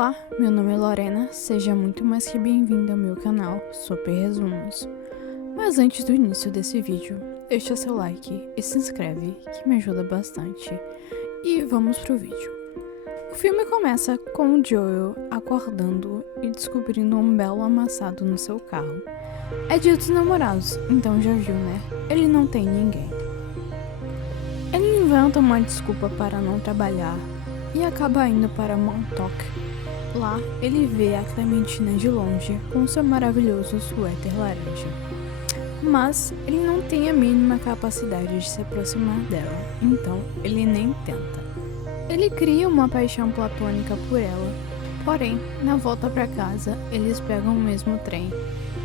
Olá, meu nome é Lorena, seja muito mais que bem-vinda ao meu canal Super Resumos. Mas antes do início desse vídeo, deixa seu like e se inscreve, que me ajuda bastante. E vamos pro vídeo. O filme começa com o Joel acordando e descobrindo um belo amassado no seu carro. É dia dos namorados, então já viu, né? Ele não tem ninguém. Ele inventa uma desculpa para não trabalhar e acaba indo para Montauk. Lá, ele vê a Clementina de longe com seu maravilhoso suéter laranja. Mas ele não tem a mínima capacidade de se aproximar dela, então ele nem tenta. Ele cria uma paixão platônica por ela, porém, na volta para casa, eles pegam o mesmo trem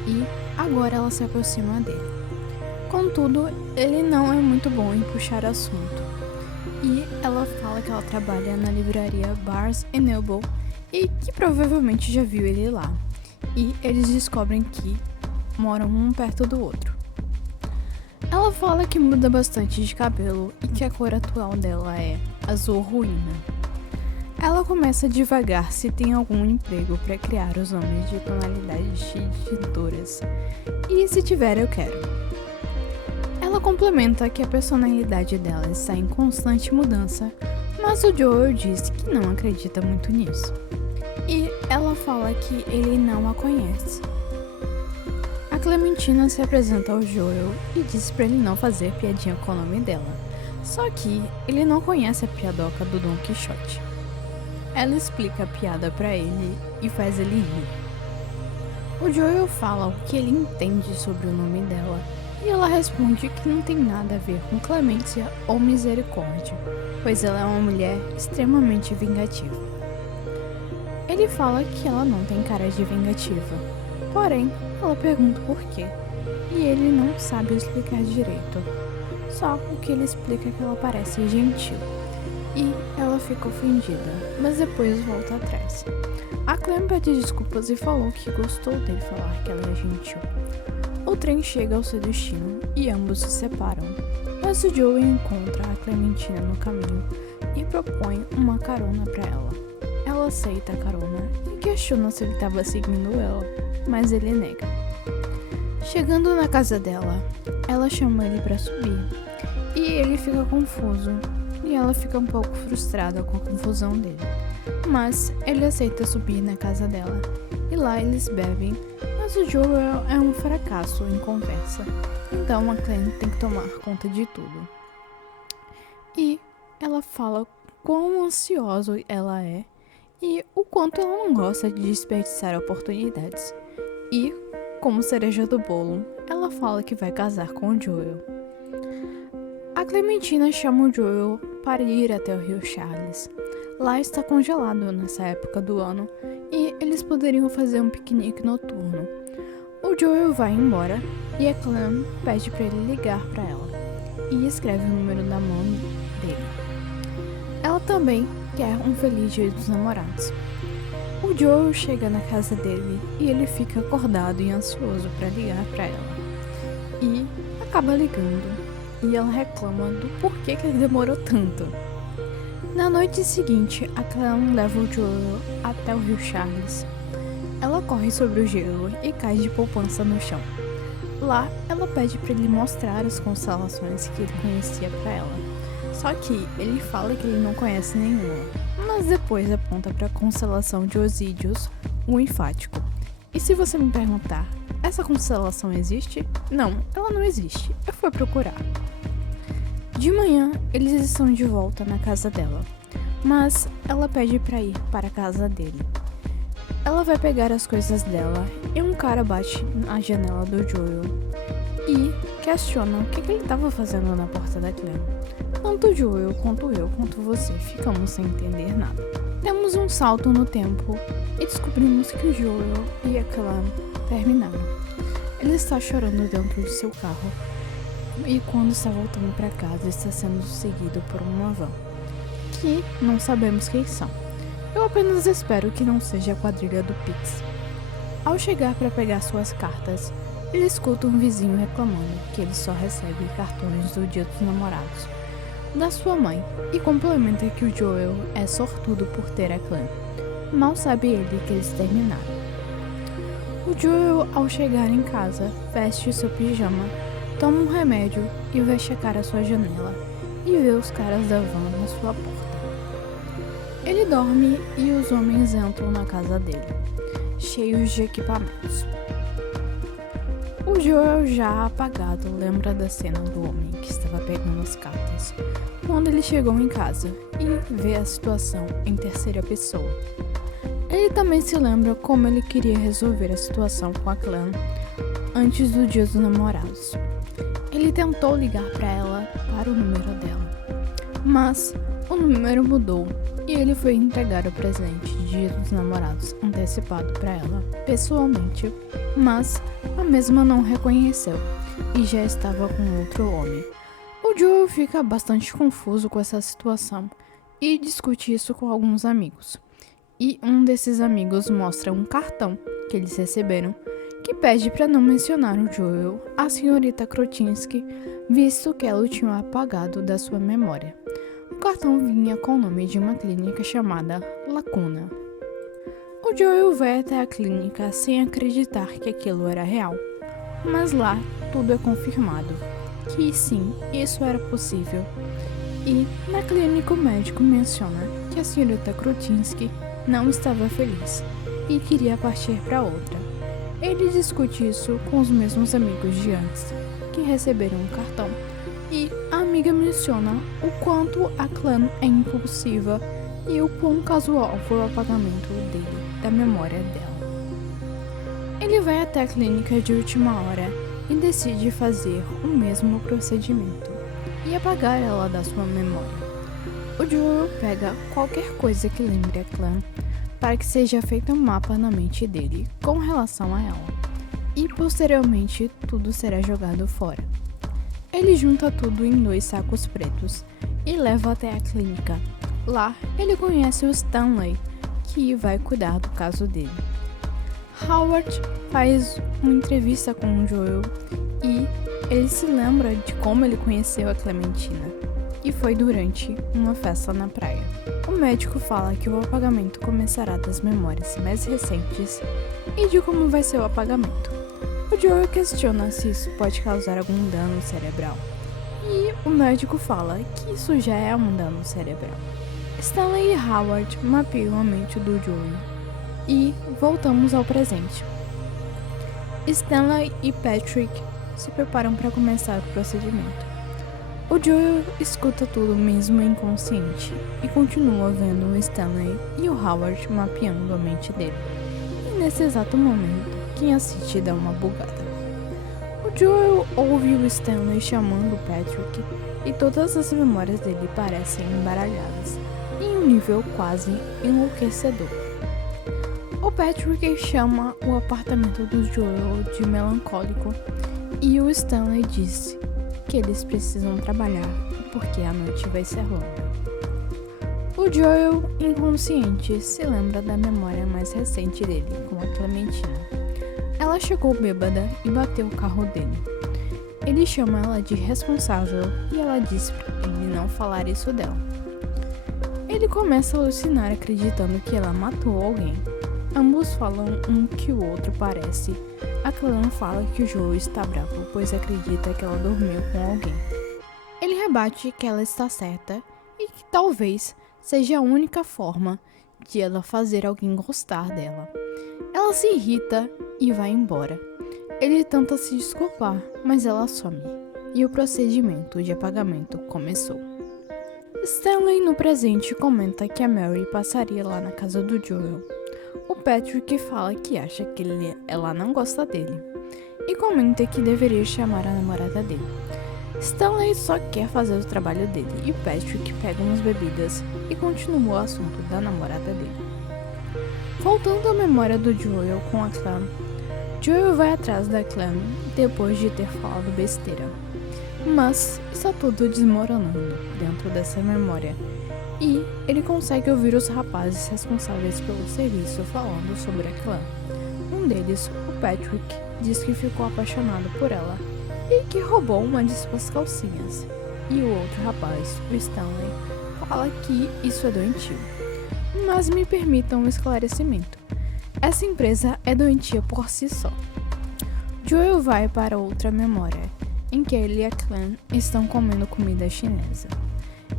e agora ela se aproxima dele. Contudo, ele não é muito bom em puxar assunto. E ela fala que ela trabalha na livraria Barnes & Noble e que provavelmente já viu ele lá. E eles descobrem que moram um perto do outro. Ela fala que muda bastante de cabelo e que a cor atual dela é azul ruína. Ela começa devagar se tem algum emprego para criar os nomes de tonalidades de tinturas. E se tiver, eu quero. Ela complementa que a personalidade dela está em constante mudança, mas o Joel diz que não acredita muito nisso. E ela fala que ele não a conhece. A Clementina se apresenta ao Joel e diz para ele não fazer piadinha com o nome dela, só que ele não conhece a piadoca do Don Quixote. Ela explica a piada para ele e faz ele rir. O Joel fala o que ele entende sobre o nome dela e ela responde que não tem nada a ver com clemência ou misericórdia, pois ela é uma mulher extremamente vingativa. Ele fala que ela não tem cara de vingativa, porém, ela pergunta por quê, e ele não sabe explicar direito. Só o que ele explica é que ela parece gentil, e ela fica ofendida, mas depois volta atrás. A Clem pede desculpas e falou que gostou dele falar que ela é gentil. O trem chega ao seu destino e ambos se separam, mas o Joey encontra a Clementina no caminho e propõe uma carona para ela. Ela aceita a carona e questiona se ele estava seguindo ela, mas ele nega. Chegando na casa dela, ela chama ele para subir e ele fica confuso e ela fica um pouco frustrada com a confusão dele. Mas ele aceita subir na casa dela e lá eles bebem, mas o Joel é um fracasso em conversa, então a Clem tem que tomar conta de tudo. E ela fala quão ansiosa ela é e o quanto ela não gosta de desperdiçar oportunidades. E, como cereja do bolo, ela fala que vai casar com o Joel. A Clementina chama o Joel para ir até o Rio Charles. Lá está congelado nessa época do ano e eles poderiam fazer um piquenique noturno. O Joel vai embora e a Clem pede para ele ligar para ela e escreve o número da mão dele. Ela também quer um feliz dia dos namorados. O Joel chega na casa dele e ele fica acordado e ansioso para ligar para ela. E acaba ligando. E ela reclama do porquê que ele demorou tanto. Na noite seguinte, a Clem leva o Joel até o Rio Charles. Ela corre sobre o gelo e cai de poupança no chão. Lá, ela pede para ele mostrar as constelações que ele conhecia para ela. Só que ele fala que ele não conhece nenhuma, mas depois aponta para a constelação de Osídios, o enfático. E se você me perguntar, essa constelação existe? Não, ela não existe. Eu fui procurar. De manhã, eles estão de volta na casa dela, mas ela pede para ir para a casa dele. Ela vai pegar as coisas dela e um cara bate na janela do Joel e questiona o que ele estava fazendo na porta da Clem. Tanto o Joel quanto eu, quanto você, ficamos sem entender nada. Temos um salto no tempo e descobrimos que o Joel e a Clem terminaram. Ele está chorando dentro de seu carro e quando está voltando para casa está sendo seguido por uma van, que não sabemos quem são. Eu apenas espero que não seja a quadrilha do Pix. Ao chegar para pegar suas cartas, ele escuta um vizinho reclamando que ele só recebe cartões do Dia dos Namorados da sua mãe e complementa que o Joel é sortudo por ter a Clem. Mal sabe ele que eles terminaram. O Joel, ao chegar em casa, veste seu pijama, toma um remédio e vai checar a sua janela e vê os caras da van na sua porta. Ele dorme e os homens entram na casa dele, cheios de equipamentos. O Joel, já apagado, lembra da cena do homem que estava pegando as cartas quando ele chegou em casa e vê a situação em terceira pessoa. Ele também se lembra como ele queria resolver a situação com a Clem antes do Dia dos Namorados. Ele tentou ligar para ela para o número dela, mas o número mudou e ele foi entregar o presente de Dia dos Namorados antecipado para ela pessoalmente, mas a mesma não reconheceu e já estava com outro homem. O Joel fica bastante confuso com essa situação e discute isso com alguns amigos. E um desses amigos mostra um cartão que eles receberam que pede para não mencionar o Joel à senhorita Krutinsky, visto que ela o tinha apagado da sua memória. O cartão vinha com o nome de uma clínica chamada Lacuna. O Joel vai até a clínica sem acreditar que aquilo era real, mas lá tudo é confirmado, que sim, isso era possível. E na clínica o médico menciona que a senhorita Krutinsky não estava feliz e queria partir para outra. Ele discute isso com os mesmos amigos de antes, que receberam um cartão, e a amiga menciona o quanto a Clem é impulsiva e o quão casual foi o apagamento dele da memória dela. Ele vai até a clínica de última hora e decide fazer o mesmo procedimento e apagar ela da sua memória. O Joel pega qualquer coisa que lembre a Clem para que seja feito um mapa na mente dele com relação a ela, e posteriormente tudo será jogado fora. Ele junta tudo em 2 sacos pretos e leva até a clínica. Lá, ele conhece o Stanley, que vai cuidar do caso dele. Howard faz uma entrevista com o Joel e ele se lembra de como ele conheceu a Clementina, e foi durante uma festa na praia. O médico fala que o apagamento começará das memórias mais recentes e de como vai ser o apagamento. O Joel questiona se isso pode causar algum dano cerebral, e o médico fala que isso já é um dano cerebral. Stanley e Howard mapeiam a mente do Joel, e voltamos ao presente. Stanley e Patrick se preparam para começar o procedimento. O Joel escuta tudo mesmo inconsciente e continua vendo o Stanley e o Howard mapeando a mente dele. E nesse exato momento, quem assiste dá uma bugada. O Joel ouve o Stanley chamando o Patrick e todas as memórias dele parecem embaralhadas, em um nível quase enlouquecedor. O Patrick chama o apartamento do Joel de melancólico e o Stanley disse que eles precisam trabalhar porque a noite vai ser longa. O Joel, inconsciente, se lembra da memória mais recente dele com a Clementina. Ela chegou bêbada e bateu o carro dele. Ele chama ela de responsável e ela diz pra ele não falar isso dela. Ele começa a alucinar acreditando que ela matou alguém. Ambos falam um que o outro parece. A Clem fala que o Joel está bravo, pois acredita que ela dormiu com alguém. Ele rebate que ela está certa e que talvez seja a única forma de ela fazer alguém gostar dela. Ela se irrita e vai embora. Ele tenta se desculpar, mas ela some, e o procedimento de apagamento começou. Stanley, no presente, comenta que a Mary passaria lá na casa do Joel. O Patrick fala que acha que ela não gosta dele, e comenta que deveria chamar a namorada dele. Stanley só quer fazer o trabalho dele, e Patrick pega umas bebidas e continua o assunto da namorada dele. Voltando à memória do Joel com a Clem, Joel vai atrás da Clem depois de ter falado besteira, mas está tudo desmoronando dentro dessa memória. E ele consegue ouvir os rapazes responsáveis pelo serviço falando sobre a Clem. Um deles, o Patrick, diz que ficou apaixonado por ela e que roubou uma de suas calcinhas. E o outro rapaz, o Stanley, fala que isso é doentio. Mas me permitam um esclarecimento. Essa empresa é doentia por si só. Joel vai para outra memória, em que ele e a Clan estão comendo comida chinesa.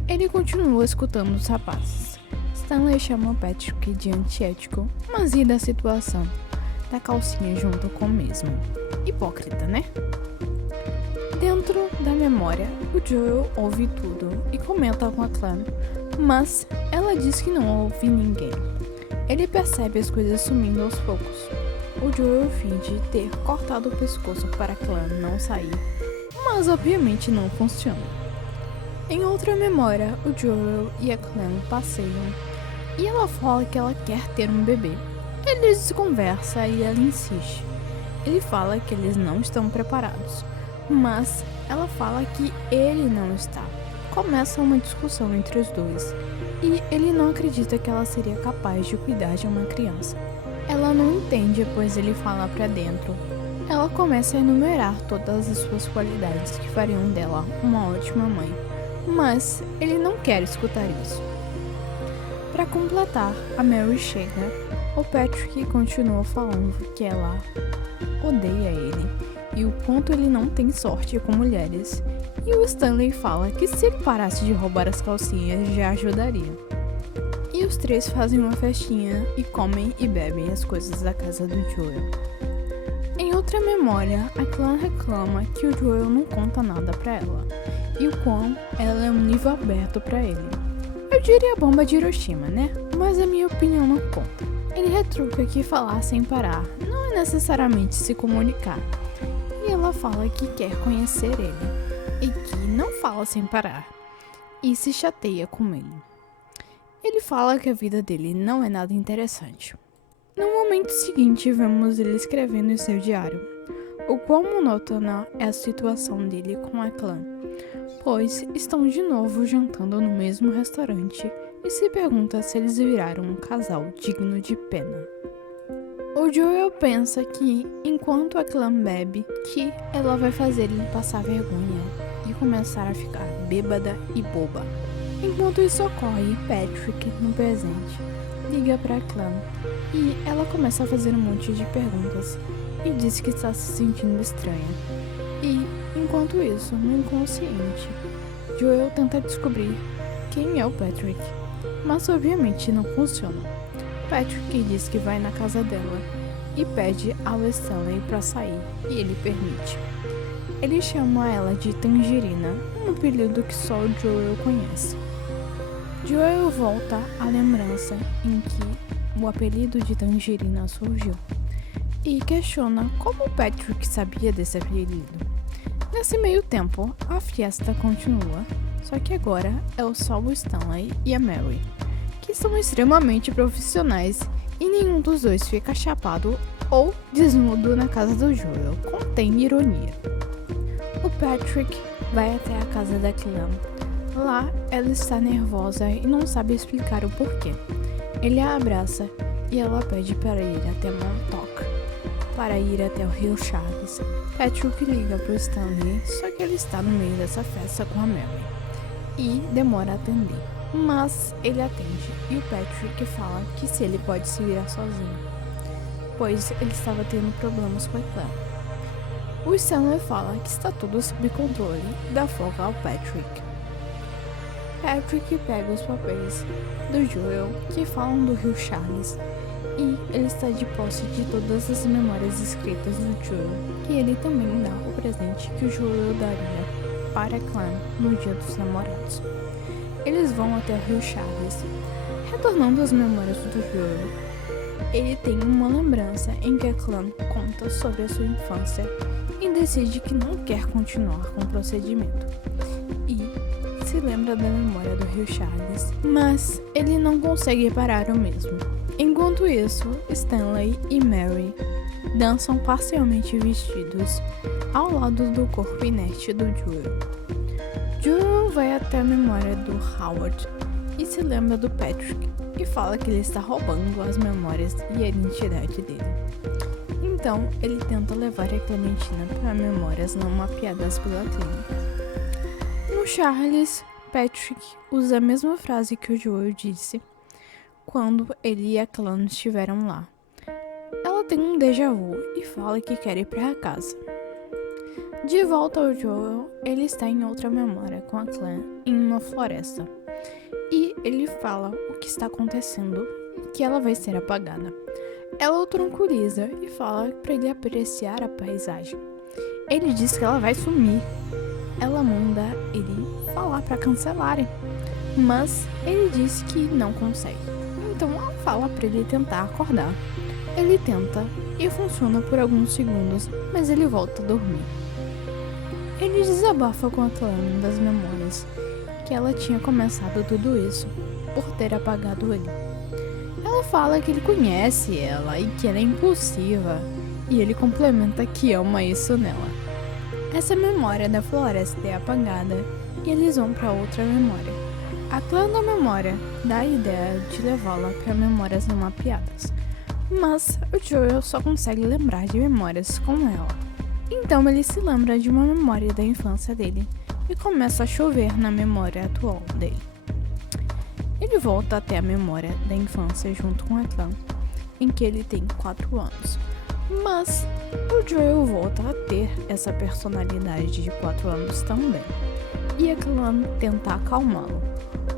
Ele continua escutando os rapazes. Stanley chama Patrick de antiético, mas ri da situação da calcinha junto com o mesmo. Hipócrita, né? Dentro da memória, o Joel ouve tudo e comenta com a Clan, mas ela diz que não ouve ninguém. Ele percebe as coisas sumindo aos poucos. O Joel finge ter cortado o pescoço para a Clan não sair, mas obviamente não funciona. Em outra memória, o Joel e a Clan passeiam e ela fala que ela quer ter um bebê. Eles conversam e ela insiste. Ele fala que eles não estão preparados, mas ela fala que ele não está. Começa uma discussão entre os dois e ele não acredita que ela seria capaz de cuidar de uma criança. Ela não entende, pois ele fala pra dentro. Ela começa a enumerar todas as suas qualidades que fariam dela uma ótima mãe, mas ele não quer escutar isso. Para completar, a Mary chega. O Patrick continua falando que ela odeia ele e o quanto ele não tem sorte com mulheres. E o Stanley fala que se ele parasse de roubar as calcinhas já ajudaria. E os três fazem uma festinha e comem e bebem as coisas da casa do Joel. Em outra memória, a Clan reclama que o Joel não conta nada pra ela e o quão ela é um livro aberto pra ele. Eu diria a bomba de Hiroshima, né? Mas a minha opinião não conta. Ele retruca que falar sem parar não é necessariamente se comunicar. E ela fala que quer conhecer ele e que não fala sem parar e se chateia com ele. Ele fala que a vida dele não é nada interessante. No momento seguinte, vemos ele escrevendo em seu diário o quão monótona é a situação dele com a Clan, pois estão de novo jantando no mesmo restaurante e se pergunta se eles viraram um casal digno de pena. O Joel pensa que, enquanto a Clan bebe, que ela vai fazer ele passar vergonha e começar a ficar bêbada e boba. Enquanto isso ocorre, Patrick, no presente, liga para a Clan e ela começa a fazer um monte de perguntas e diz que está se sentindo estranha. E, enquanto isso, no inconsciente, Joel tenta descobrir quem é o Patrick, mas obviamente não funciona. Patrick diz que vai na casa dela e pede ao Stanley para sair e ele permite. Ele chama ela de Tangerina, um apelido que só o Joel conhece. Joel volta à lembrança em que o apelido de Tangerina surgiu e questiona como o Patrick sabia desse apelido. Nesse meio tempo, a festa continua, só que agora é só o Stanley e a Mary, que são extremamente profissionais e nenhum dos dois fica chapado ou desnudo na casa do Joel, contém ironia. O Patrick vai até a casa da Clan. Lá, ela está nervosa e não sabe explicar o porquê. Ele a abraça e ela pede para ir até Montauk, para ir até o Rio Charles. Patrick liga para o Stanley, só que ele está no meio dessa festa com a Mary e demora a atender. Mas ele atende e o Patrick fala que se ele pode se virar sozinho, pois ele estava tendo problemas com a Clan. O Stanley fala que está tudo sob controle e dá folga ao Patrick. Patrick pega os papéis do Joel que falam do Rio Charles e ele está de posse de todas as memórias escritas do Joel, que ele também dá o presente que o Joel daria para a Clan no Dia dos Namorados. Eles vão até o Rio Charles. Retornando às memórias do Joel, ele tem uma lembrança em que a Clan conta sobre a sua infância e decide que não quer continuar com o procedimento. E se lembra da memória do Rio Charles, mas ele não consegue parar o mesmo. Enquanto isso, Stanley e Mary dançam parcialmente vestidos ao lado do corpo inerte do Joel. Joel vai até a memória do Howard e se lembra do Patrick e fala que ele está roubando as memórias e a identidade dele. Então, ele tenta levar a Clementina para memórias não mapeadas pela clínica. No Charles, Patrick usa a mesma frase que o Joel disse, quando ele e a Clan estiveram lá. Ela tem um déjà vu e fala que quer ir para casa. De volta ao Joel, ele está em outra memória com a Clan em uma floresta. E ele fala o que está acontecendo e que ela vai ser apagada. Ela o tranquiliza e fala para ele apreciar a paisagem. Ele diz que ela vai sumir. Ela manda ele falar para cancelarem, mas ele diz que não consegue. Então ela fala para ele tentar acordar. Ele tenta e funciona por alguns segundos, mas ele volta a dormir. Ele desabafa com a Clan das memórias que ela tinha começado tudo isso por ter apagado ele. Ela fala que ele conhece ela e que ela é impulsiva, e ele complementa que ama isso nela. Essa memória da floresta é apagada e eles vão para outra memória. A Clan da memória dá a ideia de levá-la para memórias não mapeadas, mas o Joel só consegue lembrar de memórias com ela. Então ele se lembra de uma memória da infância dele e começa a chover na memória atual dele. Ele volta até a memória da infância junto com a Clan, em que ele tem 4 anos. Mas o Joel volta a ter essa personalidade de 4 anos também, e a Clan tenta acalmá-lo.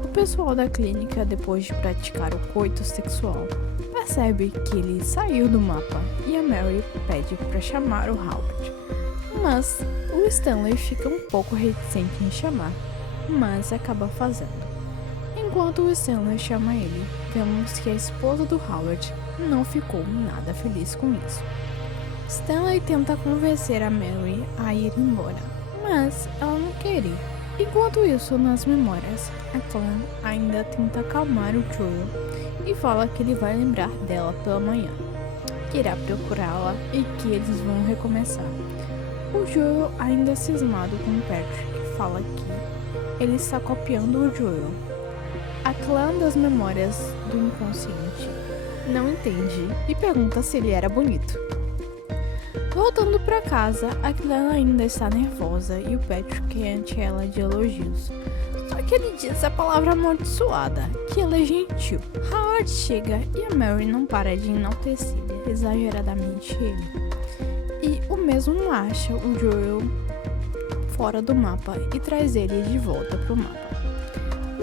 O pessoal da clínica, depois de praticar o coito sexual, percebe que ele saiu do mapa e a Mary pede para chamar o Howard. Mas o Stanley fica um pouco reticente em chamar, mas acaba fazendo. Enquanto o Stanley chama ele, vemos que a esposa do Howard não ficou nada feliz com isso. Stanley tenta convencer a Mary a ir embora, mas ela não quer ir. Enquanto isso, nas memórias, a Clan ainda tenta acalmar o Joel e fala que ele vai lembrar dela pela manhã, que irá procurá-la e que eles vão recomeçar. O Joel, ainda cismado com Patrick, fala que ele está copiando o Joel. A Clan das memórias do inconsciente não entende e pergunta se ele era bonito. Voltando para casa, a Clan ainda está nervosa e o Patrick enche ela de elogios. Só que ele diz a palavra amaldiçoada, que ela é gentil. Howard chega e a Mary não para de enaltecer exageradamente ele. E o mesmo acha o Joel fora do mapa e traz ele de volta pro mapa.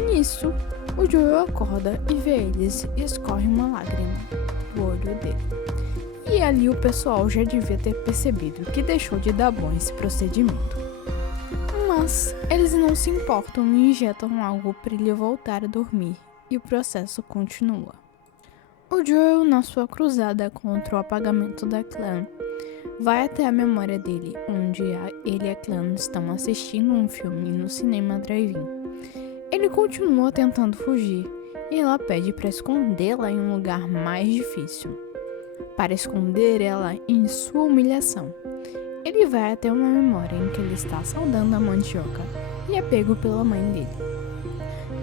Nisso, o Joel acorda e vê eles e escorre uma lágrima do olho dele. E ali o pessoal já devia ter percebido que deixou de dar bom esse procedimento. Mas eles não se importam e injetam algo para ele voltar a dormir e o processo continua. O Joel, na sua cruzada contra o apagamento da Clan, vai até a memória dele, onde ele e a Clan estão assistindo um filme no cinema drive-in. Ele continua tentando fugir e ela pede para escondê-la em um lugar mais difícil, para esconder ela em sua humilhação. Ele vai até uma memória em que ele está saudando a mandioca e é pego pela mãe dele.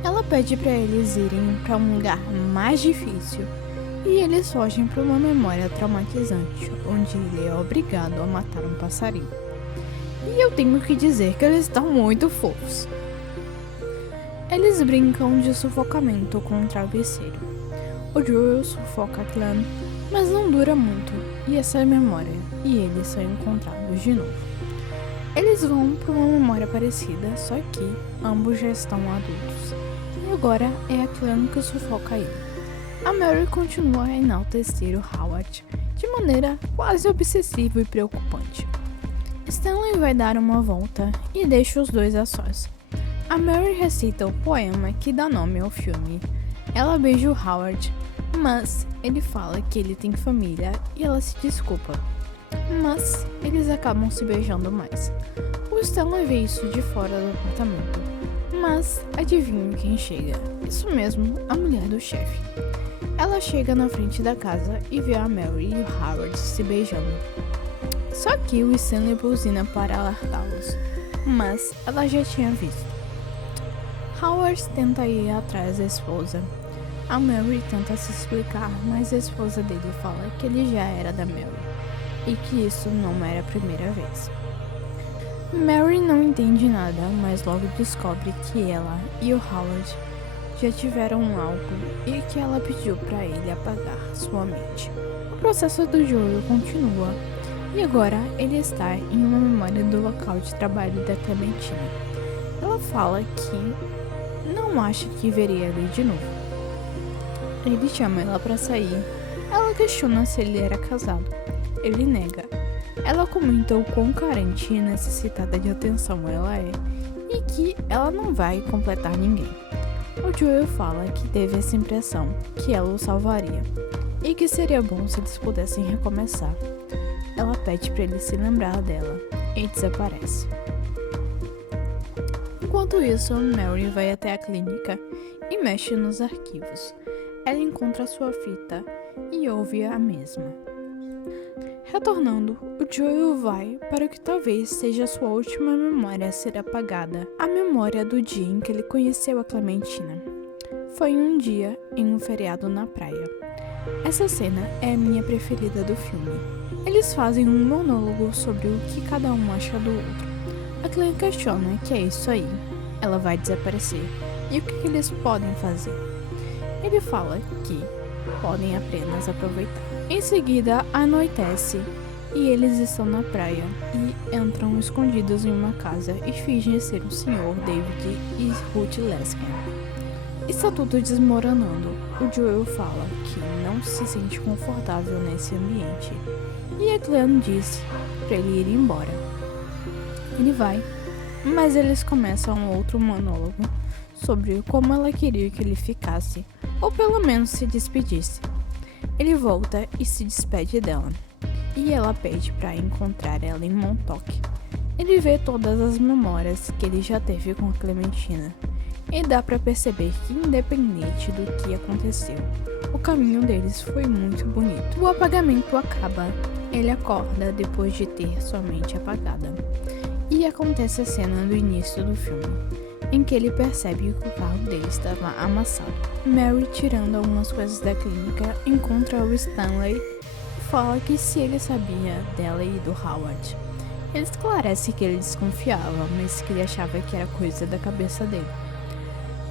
Ela pede para eles irem para um lugar mais difícil e eles fogem para uma memória traumatizante, onde ele é obrigado a matar um passarinho. E eu tenho que dizer que eles estão muito fofos. Eles brincam de sufocamento com um travesseiro. O Joel sufoca a Clan, mas não dura muito, e essa é a memória, e eles são encontrados de novo. Eles vão para uma memória parecida, só que ambos já estão adultos, e agora é a Clan que sufoca ele. A Mary continua a enaltecer o Howard de maneira quase obsessiva e preocupante. Stanley vai dar uma volta e deixa os dois a sós. A Mary recita o poema que dá nome ao filme. Ela beija o Howard, mas ele fala que ele tem família e ela se desculpa. Mas eles acabam se beijando mais. O Stanley vê isso de fora do apartamento, mas adivinha quem chega? Isso mesmo, a mulher do chefe. Ela chega na frente da casa e vê a Mary e o Howard se beijando. Só que o Stanley buzina para alertá-los, mas ela já tinha visto. Howard tenta ir atrás da esposa. A Mary tenta se explicar, mas a esposa dele fala que ele já era da Mary e que isso não era a primeira vez. Mary não entende nada, mas logo descobre que ela e o Howard já tiveram algo e que ela pediu para ele apagar sua mente. O processo do Joel continua e agora ele está em uma memória do local de trabalho da Clementina. Ela fala que não acha que veria ele de novo. Ele chama ela para sair. Ela questiona se ele era casado. Ele nega. Ela comenta o quão carente e necessitada de atenção ela é e que ela não vai completar ninguém. O Joel fala que teve essa impressão, que ela o salvaria e que seria bom se eles pudessem recomeçar. Ela pede para ele se lembrar dela e desaparece. Enquanto isso, Mary vai até a clínica e mexe nos arquivos. Ela encontra sua fita e ouve a mesma. Retornando, o Joel vai para o que talvez seja sua última memória a ser apagada, a memória do dia em que ele conheceu a Clementina. Foi um dia em um feriado na praia. Essa cena é a minha preferida do filme. Eles fazem um monólogo sobre o que cada um acha do outro. A Clem questiona que é isso aí, ela vai desaparecer, e o que eles podem fazer? Ele fala que podem apenas aproveitar. Em seguida, anoitece e eles estão na praia e entram escondidos em uma casa e fingem ser o Sr. David e Ruth Lesken. Está tudo desmoronando. O Joel fala que não se sente confortável nesse ambiente e a Glenn diz para ele ir embora. Ele vai, mas eles começam outro monólogo sobre como ela queria que ele ficasse, ou pelo menos se despedisse. Ele volta e se despede dela, e ela pede para encontrar ela em Montauk. Ele vê todas as memórias que ele já teve com a Clementina, e dá para perceber que, independente do que aconteceu, o caminho deles foi muito bonito. O apagamento acaba, ele acorda depois de ter sua mente apagada, e acontece a cena do início do filme, em que ele percebe que o carro dele estava amassado. Mary, tirando algumas coisas da clínica, encontra o Stanley e fala que se ele sabia dela e do Howard. Ele esclarece que ele desconfiava, mas que ele achava que era coisa da cabeça dele.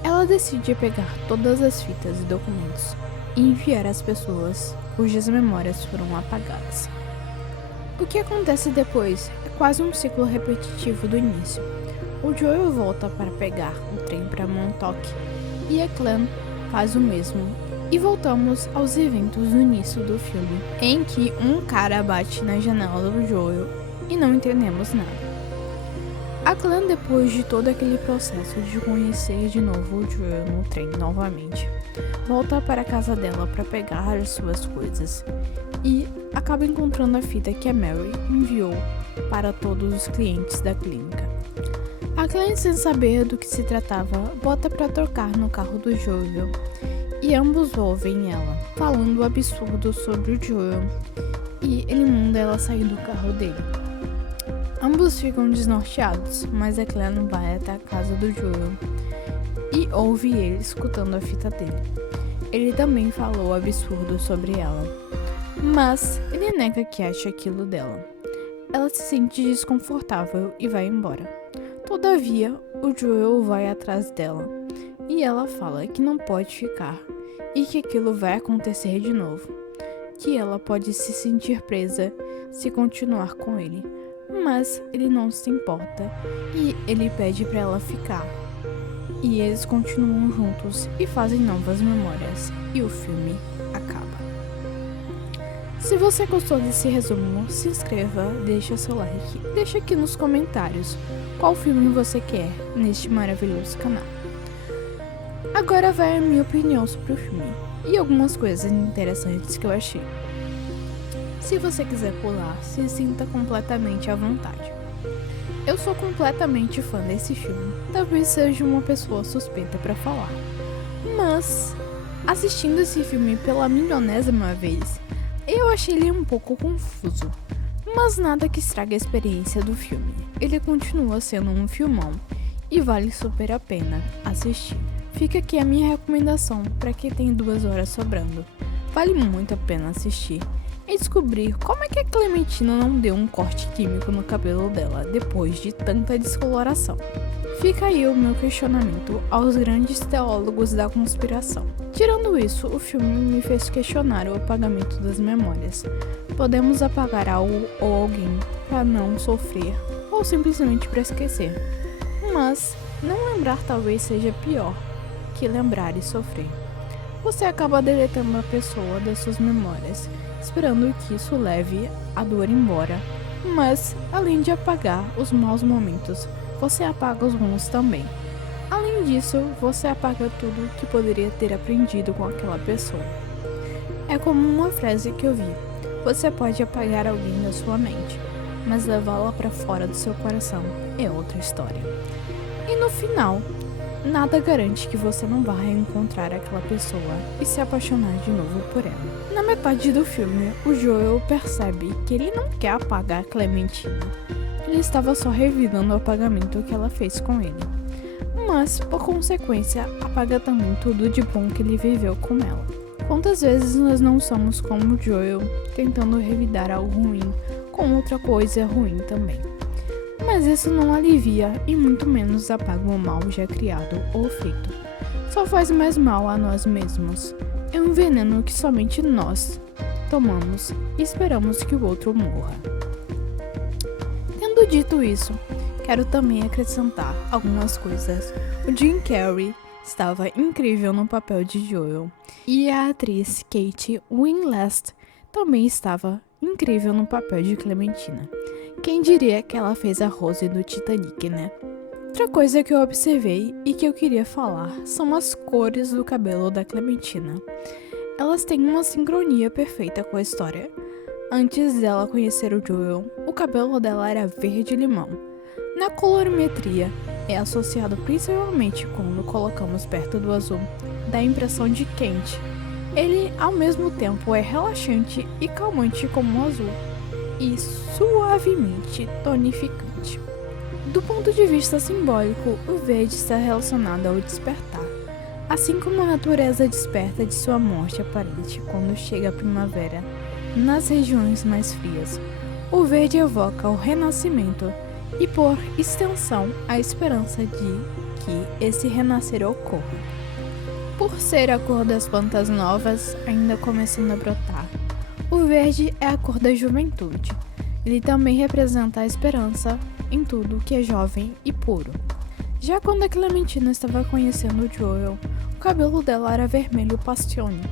Ela decide pegar todas as fitas e documentos e enviar às pessoas cujas memórias foram apagadas. O que acontece depois é quase um ciclo repetitivo do início. O Joel volta para pegar o trem para Montauk e a Clem faz o mesmo. E voltamos aos eventos no início do filme, em que um cara bate na janela do Joel e não entendemos nada. A Clem, depois de todo aquele processo de conhecer de novo o Joel no trem novamente, volta para a casa dela para pegar as suas coisas e acaba encontrando a fita que a Mary enviou para todos os clientes da clínica. A Clem, sem saber do que se tratava, bota para trocar no carro do Joel e ambos ouvem ela falando absurdo sobre o Joel e ele manda ela sair do carro dele. Ambos ficam desnorteados, mas a Clem vai até a casa do Joel e ouve ele escutando a fita dele. Ele também falou absurdo sobre ela, mas ele nega que acha aquilo dela. Ela se sente desconfortável e vai embora. Todavia, o Joel vai atrás dela e ela fala que não pode ficar e que aquilo vai acontecer de novo, que ela pode se sentir presa se continuar com ele, mas ele não se importa e ele pede para ela ficar. E eles continuam juntos e fazem novas memórias e o filme acaba. Se você gostou desse resumo, se inscreva, deixa seu like, deixa aqui nos comentários qual filme você quer neste maravilhoso canal. Agora vai a minha opinião sobre o filme e algumas coisas interessantes que eu achei. Se você quiser pular, se sinta completamente à vontade. Eu sou completamente fã desse filme, talvez seja uma pessoa suspeita para falar, mas assistindo esse filme pela milionésima vez, eu achei ele um pouco confuso, mas nada que estrague a experiência do filme. Ele continua sendo um filmão e vale super a pena assistir. Fica aqui a minha recomendação para quem tem 2 horas sobrando. Vale muito a pena assistir e descobrir como é que a Clementina não deu um corte químico no cabelo dela depois de tanta descoloração. Fica aí o meu questionamento aos grandes teólogos da conspiração. Tirando isso, o filme me fez questionar o apagamento das memórias. Podemos apagar algo ou alguém para não sofrer ou simplesmente para esquecer. Mas não lembrar talvez seja pior que lembrar e sofrer. Você acaba deletando a pessoa das suas memórias, esperando que isso leve a dor embora. Mas, além de apagar os maus momentos, você apaga os bons também. Além disso, você apaga tudo que poderia ter aprendido com aquela pessoa. É como uma frase que eu vi: você pode apagar alguém da sua mente, mas levá-la para fora do seu coração é outra história. E no final, nada garante que você não vá reencontrar aquela pessoa e se apaixonar de novo por ela. Na metade do filme, o Joel percebe que ele não quer apagar Clementina. Ele estava só revidando o apagamento que ela fez com ele. Mas, por consequência, apaga também tudo de bom que ele viveu com ela. Quantas vezes nós não somos como Joel, tentando revidar algo ruim com outra coisa ruim também? Mas isso não alivia e muito menos apaga o mal já criado ou feito. Só faz mais mal a nós mesmos. É um veneno que somente nós tomamos e esperamos que o outro morra. Tendo dito isso, quero também acrescentar algumas coisas. O Jim Carrey estava incrível no papel de Joel e a atriz Kate Winslet também estava incrível no papel de Clementina. Quem diria que ela fez a Rose do Titanic, né? Outra coisa que eu observei e que eu queria falar são as cores do cabelo da Clementina. Elas têm uma sincronia perfeita com a história. Antes dela conhecer o Joel, o cabelo dela era verde-limão. Na colorimetria, é associado principalmente quando colocamos perto do azul, dá a impressão de quente. Ele, ao mesmo tempo, é relaxante e calmante como o azul, e suavemente tonificante. Do ponto de vista simbólico, o verde está relacionado ao despertar. Assim como a natureza desperta de sua morte aparente quando chega a primavera, nas regiões mais frias, o verde evoca o renascimento e, por extensão, a esperança de que esse renascer ocorra. Por ser a cor das plantas novas ainda começando a brotar, o verde é a cor da juventude. Ele também representa a esperança em tudo que é jovem e puro. Já quando a Clementina estava conhecendo o Joel, o cabelo dela era vermelho passione,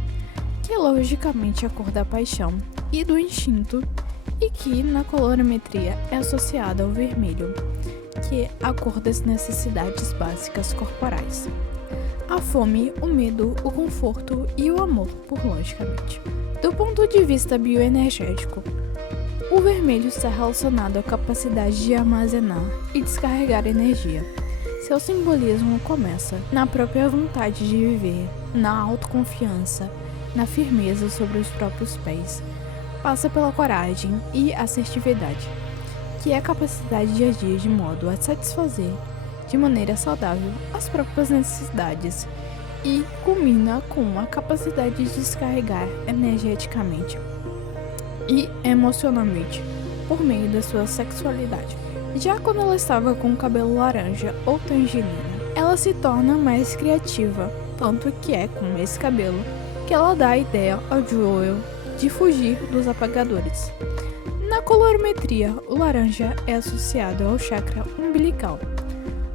que é logicamente a cor da paixão e do instinto, e que na colorimetria é associada ao vermelho, que é a cor das necessidades básicas corporais. A fome, o medo, o conforto e o amor, por logicamente. Do ponto de vista bioenergético, o vermelho está relacionado à capacidade de armazenar e descarregar energia. Seu simbolismo começa na própria vontade de viver, na autoconfiança, na firmeza sobre os próprios pés. Passa pela coragem e assertividade, que é a capacidade de agir de modo a satisfazer, de maneira saudável, as próprias necessidades, e culmina com a capacidade de descarregar energeticamente e emocionalmente por meio da sua sexualidade. Já quando ela estava com o cabelo laranja ou tangerina, ela se torna mais criativa, tanto que é com esse cabelo que ela dá a ideia ao Joel de fugir dos apagadores. Na colorimetria, o laranja é associado ao chakra umbilical.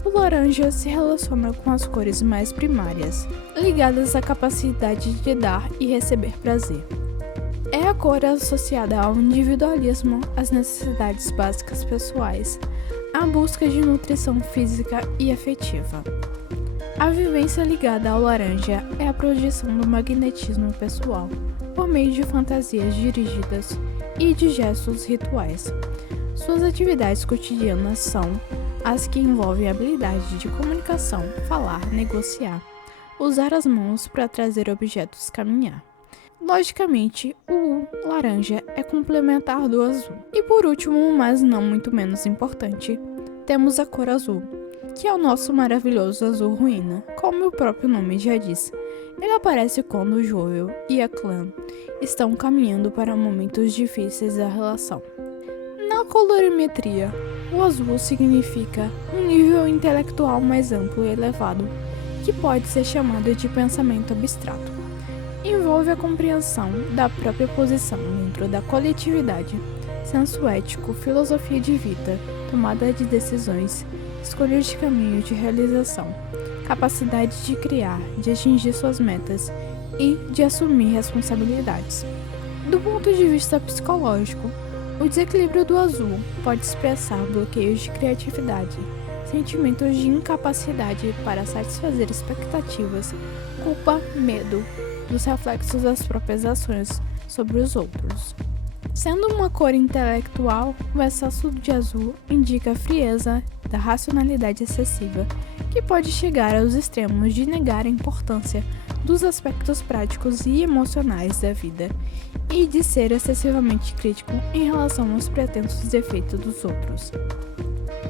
O laranja se relaciona com as cores mais primárias, ligadas à capacidade de dar e receber prazer. É a cor associada ao individualismo, às necessidades básicas pessoais, à busca de nutrição física e afetiva. A vivência ligada ao laranja é a projeção do magnetismo pessoal, por meio de fantasias dirigidas e de gestos rituais. Suas atividades cotidianas são as que envolvem a habilidade de comunicação, falar, negociar, usar as mãos para trazer objetos, caminhar. Logicamente, o laranja é complementar do azul. E por último, mas não muito menos importante, temos a cor azul, que é o nosso maravilhoso azul ruína, como o próprio nome já diz. Ele aparece quando Joel e a Clem estão caminhando para momentos difíceis da relação. Na colorimetria, O azul significa um nível intelectual mais amplo e elevado, que pode ser chamado de pensamento abstrato. Envolve a compreensão da própria posição dentro da coletividade, senso ético, filosofia de vida, tomada de decisões, escolha de caminho de realização, capacidade de criar, de atingir suas metas e de assumir responsabilidades. Do ponto de vista psicológico, o desequilíbrio do azul pode expressar bloqueios de criatividade, sentimentos de incapacidade para satisfazer expectativas, culpa, medo, dos reflexos das próprias ações sobre os outros. Sendo uma cor intelectual, o excesso de azul indica a frieza da racionalidade excessiva, que pode chegar aos extremos de negar a importância dos aspectos práticos e emocionais da vida e de ser excessivamente crítico em relação aos pretensos defeitos dos outros.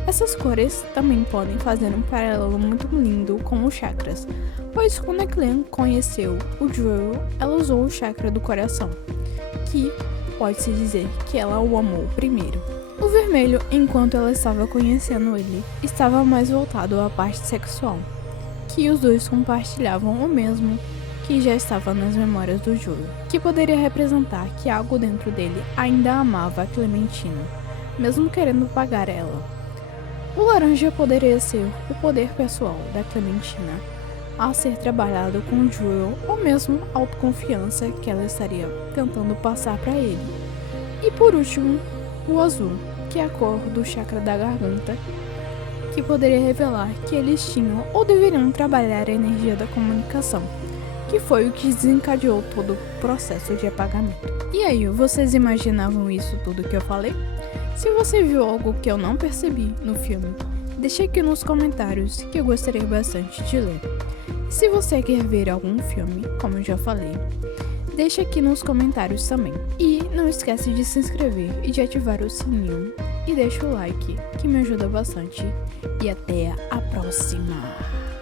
Essas cores também podem fazer um paralelo muito lindo com os chakras, pois quando a Clem conheceu o Joel, ela usou o chakra do coração, que pode-se dizer que ela o amou primeiro. O vermelho, enquanto ela estava conhecendo ele, estava mais voltado à parte sexual, que os dois compartilhavam o mesmo que já estava nas memórias do Joel, que poderia representar que algo dentro dele ainda amava a Clementina, mesmo querendo pagar ela. O laranja poderia ser o poder pessoal da Clementina a ser trabalhado com o Joel, ou mesmo a autoconfiança que ela estaria tentando passar para ele. E por último, o azul, que é a cor do chakra da garganta, que poderia revelar que eles tinham ou deveriam trabalhar a energia da comunicação, que foi o que desencadeou todo o processo de apagamento. E aí, vocês imaginavam isso tudo que eu falei? Se você viu algo que eu não percebi no filme, deixe aqui nos comentários que eu gostaria bastante de ler. Se você quer ver algum filme, como eu já falei, deixe aqui nos comentários também. E não esquece de se inscrever e de ativar o sininho. E deixa o like, que me ajuda bastante. E até a próxima!